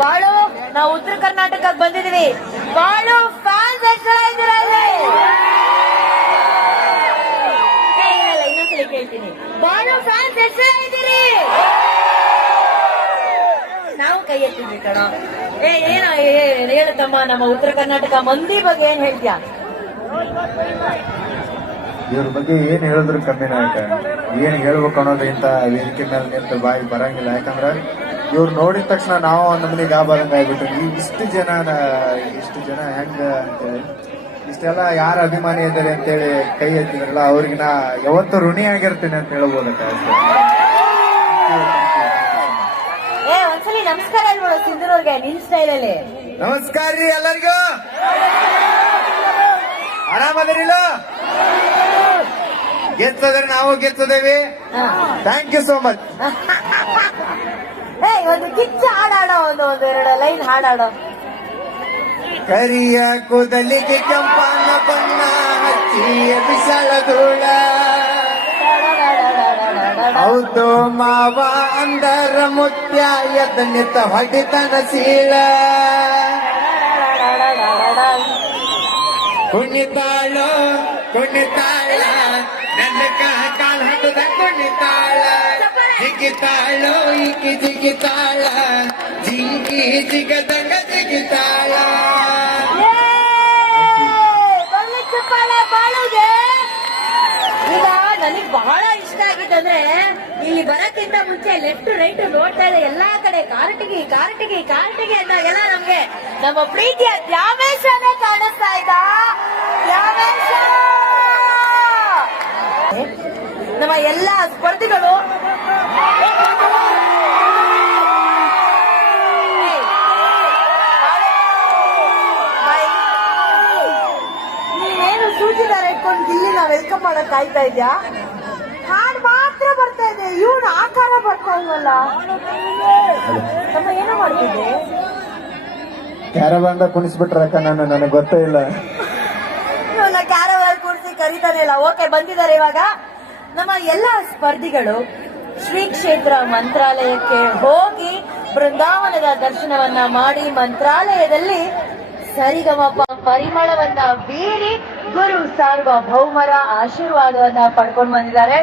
ಬಾಳು ನಾವು ಉತ್ತರ ಕರ್ನಾಟಕಕ್ಕೆ ಬಂದಿದೀವಿ. ಬಾಳು ಫ್ಯಾನ್ಸ್ ಎಷ್ಟು ಜನ ಇದ್ದೀರಾ ಇಲ್ಲಿ? ಇನ್ನೊಂದ್ಸಲಿ ಕೇಳ್ತೀನಿ, ಬಾಳು ಫ್ಯಾನ್ಸ್ ಎಷ್ಟು ಜನ ಇದ್ದೀರಿ? ನಾವು ಕೈ ಎತ್ತಿದ್ವಿ ಕಣ. ಏನೋ ಹೇಳುತ್ತಮ್ಮ, ನಮ್ಮ ಉತ್ತರ ಕರ್ನಾಟಕ ಮಂದಿ ಬಗ್ಗೆ ಏನ್ ಹೇಳ್ತೀಯ? ಇವ್ರ ಬಗ್ಗೆ ಏನ್ ಹೇಳಿದ್ರು ಕಮ್ಮಿನ ಏನ್ ಹೇಳ್ಬೇಕು ಅನ್ನೋದು ಇಂತ ವೇದಿಕೆ ಮೇಲೆ ನಿಂತು ಬಾಯಿ ಬರಂಗಿಲ್ಲ. ಯಾಕಂದ್ರ ಇವ್ರು ನೋಡಿದ ತಕ್ಷಣ ನಾವು ನಮ್ಮನೆ ಗಾಬಾರಂಗ ಆಗ್ಬಿಟ್ಟು ಇಷ್ಟು ಜನ ಹೆಂಗ ಅಂತೇಳಿ, ಇಷ್ಟೆಲ್ಲ ಯಾರ ಅಭಿಮಾನಿ ಇದ್ದಾರೆ ಅಂತೇಳಿ ಕೈ ಎತ್ತಿದ್ರಲ್ಲ ಅವ್ರಿಗೆ ನಾ ಯಾವತ್ತೂ ಋಣಿ ಆಗಿರ್ತೀನಿ ಅಂತ ಹೇಳ್ಬೋದಕ್ಕ. ಒಂದ್ಸಲಿ ನಮಸ್ಕಾರ ಹೇಳ್ಬೋಡು ಸಿಂಧೂರವ್ರಿಗೆ ನಿನ್ ಸ್ಟೈಲ್ ಅಲ್ಲಿ. ನಮಸ್ಕಾರ ರೀ ಎಲ್ಲರಿಗೂ, ಆರಾಮದಿರಿಲ್ಲ? ಗೆದ್ದದ್ರೆ ನಾವು ಗೆದ್ದದೇವಿ. Thank you so much. ಒಂದು ಕಿಚ್ಚ ಹಾಡಾಡೋ, ಒಂದು ಎರಡು ಲೈನ್ ಹಾಡಾಡೋ. ಕರಿಯ ಕೂದಲಿಗೆ ಕೆಂಪನ ಬಣ್ಣ ಹಚ್ಚಿಯ ಬಿಸಳ ಧೂಳ, ಹೌದು ಮಾವ ಅಂದರ ಮುತ್ಯ ಎದ್ದನಿತ್ತ ಹೊಡಿತನ ಸೀಳ. ಕುಣಿತಾಳ ನನ್ನ ಕಾಲ ಹತ್ತದ ಕುಣಿತಾಳ, ಜಿಗಿತಾಳ ಈಕಿ ಜಿಗಿತಾಳ, ಜಿಂಕಿ ಜಿಗದಂಗ ಜಿಗಿತಾಳ. ಬಾಳುಗೆ ಈಗ ನನಗ್ ಬಹಳ ಇಷ್ಟ ಆಗಿದ್ದಂದ್ರೆ, ಇಲ್ಲಿ ಬರಕ್ಕಿಂತ ಮುಂಚೆ ಲೆಫ್ಟ್ ರೈಟ್ ನೋಡ್ತಾ ಇದೆ ಎಲ್ಲಾ ಕಡೆ ಕಾರಟಗಿ ಅಂದಾಗೆಲ್ಲ ನಮ್ಗೆ ನಮ್ಮ ಪ್ರೀತಿಯ ದ್ಯಾಮೇಶನೇ ಕಾಣಿಸ್ತಾ ಇದ್ದ. ದ್ಯಾಮೇಶ ನಮ್ಮ ಎಲ್ಲಾ ಸ್ಪರ್ಧಿಗಳು ನೀವೇನು ಸೂಚಿದಾರ ಇಟ್ಕೊಂಡು ಗಿಲ್ಲಿ ನಾವು ವೆಲ್ಕಮ್ ಮಾಡಕ್ ಕಾಯ್ತಾ ಇದ್ಯಾ? ಹಾಡ್ ಮಾತ್ರ ಬರ್ತಾ ಇದೆ, ಇವನು ಆಕಾರ ಬರ್ತಾ ಇಲ್ವಲ್ಲ. ನಮ್ಮ ಏನೋ ಮಾಡ್ತಿದ್ದೆ, ಯಾರ ಬಂದ ಕುಣಿಸ್ಬಿಟ್ರಕ್ಕ ನನಗೆ ಗೊತ್ತೇ ಇಲ್ಲ. ಕ್ಯಾರವಾಲ್ ಕೂರಿಸಿ ಕರೀತಾನೆ ಇಲ್ಲ. ಓಕೆ, ಬಂದಿದ್ದಾರೆ ಇವಾಗ. ನಮ್ಮ ಎಲ್ಲ ಸ್ಪರ್ಧಿಗಳು ಶ್ರೀ ಕ್ಷೇತ್ರ ಮಂತ್ರಾಲಯಕ್ಕೆ ಹೋಗಿ ಬೃಂದಾವನದ ದರ್ಶನವನ್ನ ಮಾಡಿ ಮಂತ್ರಾಲಯದಲ್ಲಿ ಸರಿಗಮಪ ಪರಿಮಳವನ್ನ ಬೀರಿ ಗುರು ಸಾರ್ವಭೌಮರ ಆಶೀರ್ವಾದವನ್ನ ಪಡ್ಕೊಂಡು ಬಂದಿದ್ದಾರೆ.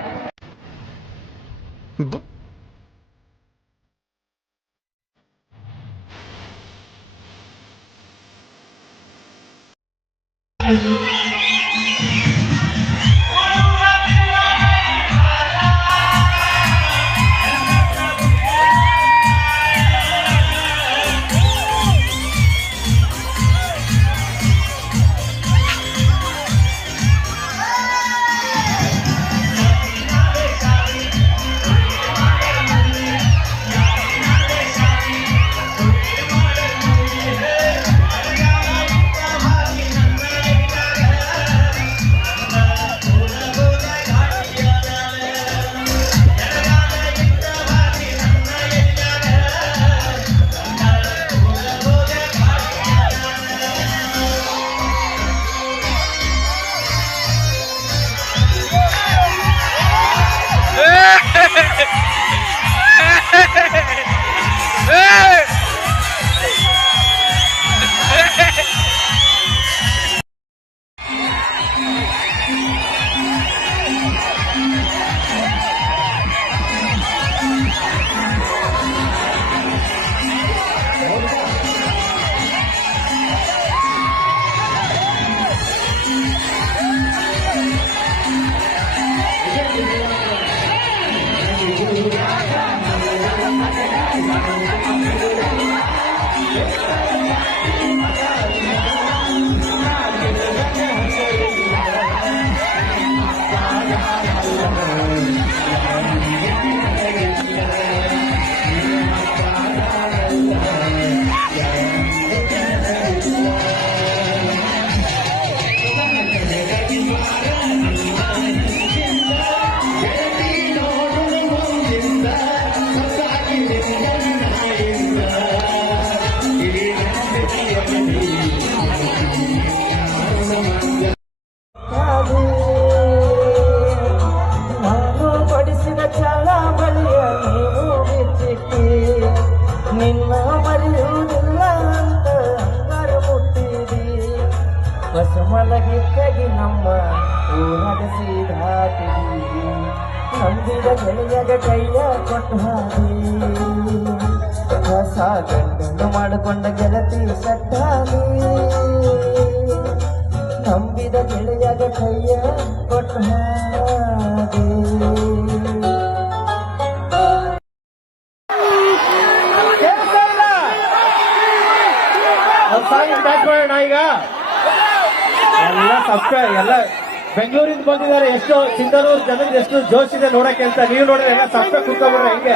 ಹೊಸಮಲಗಿತ್ತಗಿ ನಮ್ಮ ಊರಾಗ ಸೀದಾತಿಗಿ ನಂಬಿದ ಗೆಳೆಯಗ ಕೈಯ ಕೊಟ್ಟು ಹಾದಿ ಹೊಸ ಗಂಡನ್ನು ಮಾಡಿಕೊಂಡ ಗೆಳತಿ ಸಟ್ಟಾದಿ ನಂಬಿದ ಗೆಳೆಯಗ ಕೈಯ ಕೊಟ್ಟು ಹಾದಿ ಮಾಡೋಣ ಈಗ ಎಲ್ಲ ಎಲ್ಲ ಬೆಂಗಳೂರಿಂದ ಬಂದಿದ್ದಾರೆ. ಎಷ್ಟು ಸಿಂಧನೂರು ಜನದ ಎಷ್ಟು ಜೋಶ್ ಇದೆ ನೋಡಕ್ಕೆ ಅಂತ. ನೀವು ನೋಡಿದ್ರೆ ಎಲ್ಲ ಸಪ್ಪ ಕುತ್ಕೊಂಡ್ಬಿಡ್ರೆ ಹೆಂಗೆ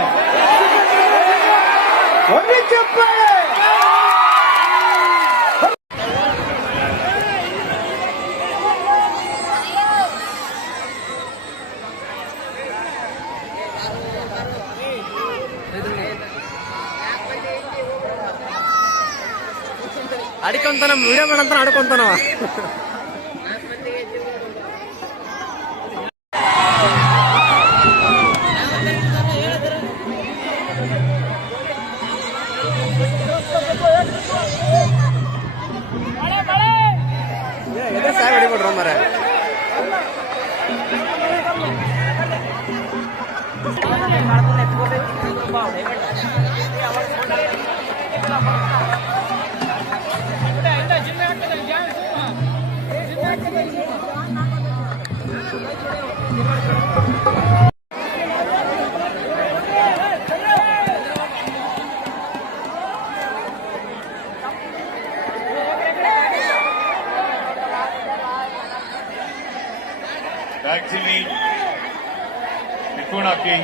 ಒಂದು ಚಪ್ಪಾಳೆ. ಅಡಿಕೊಂತಾನ ವಿಡಿಯೋ ಮಾಡಂತ ಆಡ್ಕೊಂತಾನವ. ಸಾಯ್ ಹೊಡಿಬಿಡ್ರ ಮರ. Actually, Nikon Aki.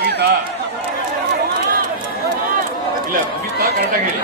ಗೀತಾ ಇಲ್ಲ ಮುಗಿತಾ ಕರೆಕ್ಟಾಗಿ ಹೇಳಿ.